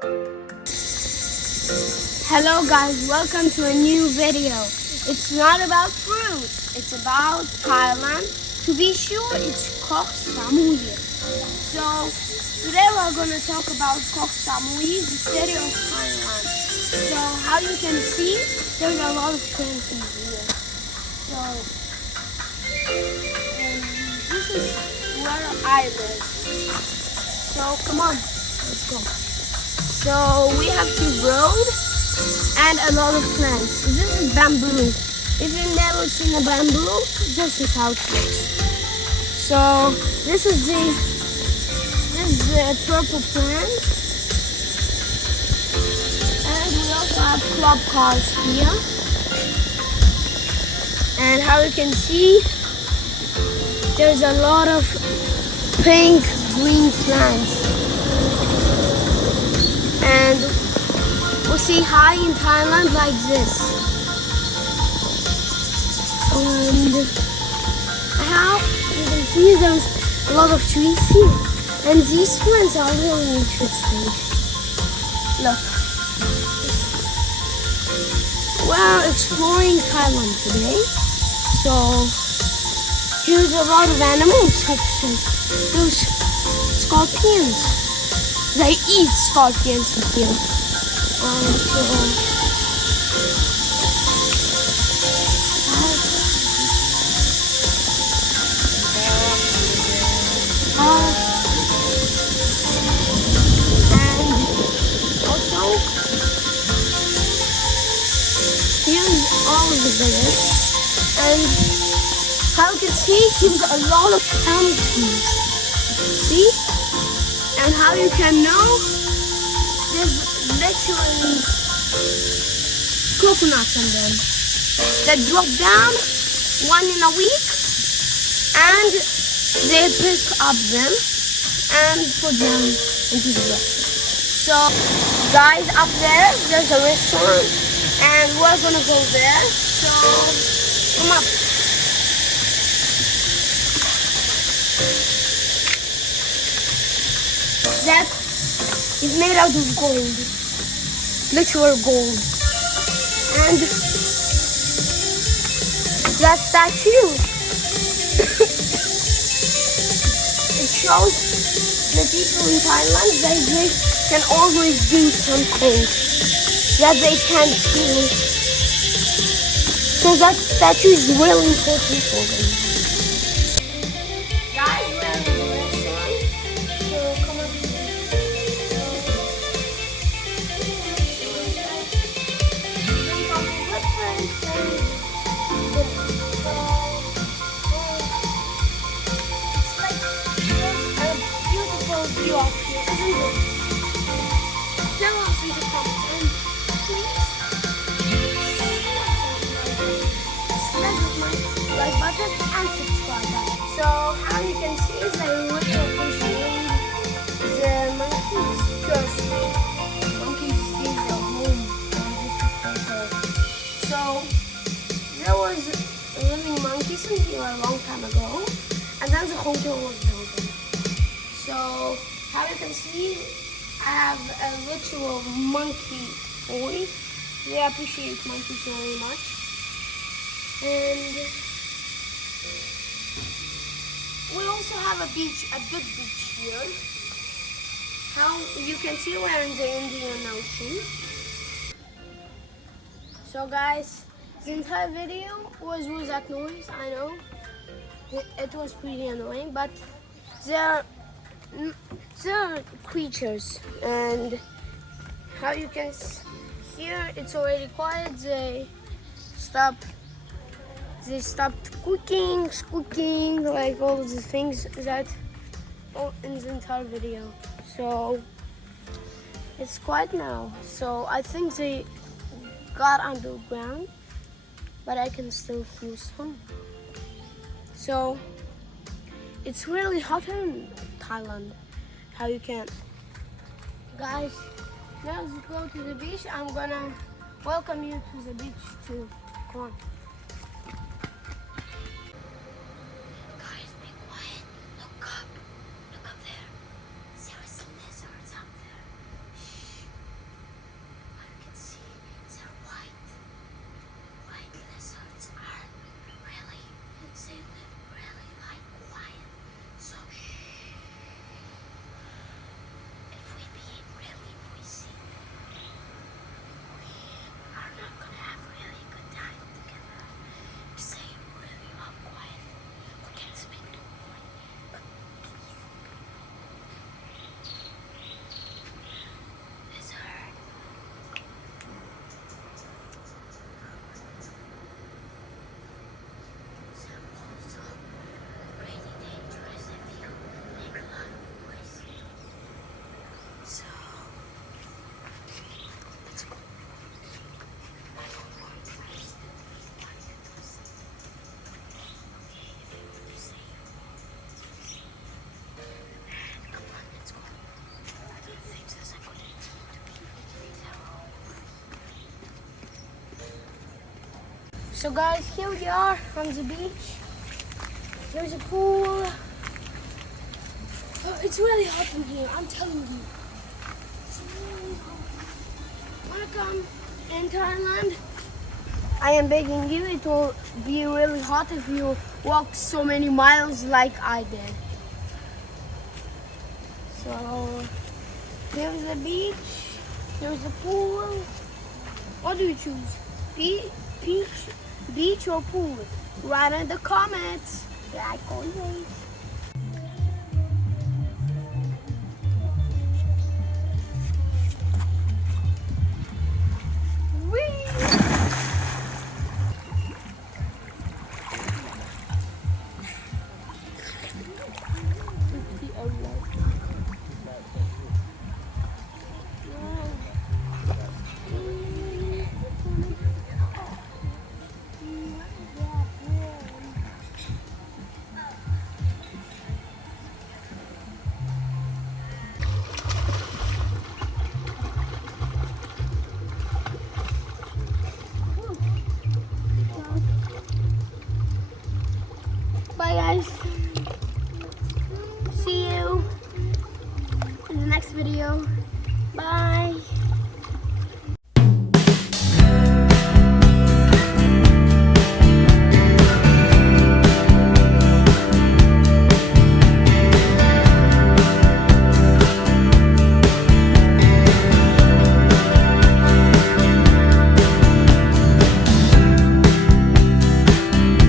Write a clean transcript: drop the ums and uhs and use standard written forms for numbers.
Hello guys, welcome to a new video. It's not about fruits, it's about Thailand. To be sure, it's KohSamui. So today we're going to talk about KohSamui, the city of Thailand. So how you can see, there's a lot of plants in here. So this is where I live. So come on, let's go. So we have two roads and a lot of plants. This is bamboo. If you've never seen a bamboo, this is how it looks. So this is the purple plant, and we also have club cars here. And how you can see, there's a lot of pink green plants. And we see high in Thailand like this. And how you can see there's a lot of trees here. And these plants are really interesting. Look. We're exploring Thailand today. So here's a lot of animals. There's scorpions. They eat scorpions here. Here's all of the village, and how you can see, here's a lot of palm trees. See? And how you can know, there's literally coconuts on them that drop down one in a week, and they pick up them and put them into the breakfast. So guys, up there's a restaurant. And we're gonna go there, so come up. That is made out of gold, literal gold. And that statue, it shows the people in Thailand that they can always do something that they can't do. So that statue is really important for them. Guys, we're in the restaurant, so come on. It's like a beautiful view up here, isn't it? Now I want you to come in. Like button and subscribe. So how you can see is I really appreciate the monkeys because monkeys see their home on this photo. So there was living monkeys in here a long time ago, and then the hotel was built. So how you can see, I have a literal monkey toy. They appreciate monkeys very much. And we also have a beach, a big beach here. How you can see we're in the Indian Ocean. So guys, the entire video was that noise, I know. It was pretty annoying, but they're creatures, and how you can hear, it's already quiet. They stopped cooking, squeaking, like all of the things that in the entire video. So it's quiet now. So I think they got underground, but I can still hear some. So it's really hot in Thailand. How you can. Guys, now let's go to the beach. I'm gonna welcome you to the beach too. Come on. Guys, be quiet. Look up. Look up there. There is some lizards up there. Shh. So guys, here we are on the beach. There's a pool. Oh, it's really hot in here, I'm telling you. It's really hot. Wanna come in Thailand? I am begging you, it will be really hot if you walk so many miles like I did. So, there's the beach, there's the pool. What do you choose? Beach or pool? Write in the comments. Like always. Bye guys. See you in the next video. Bye.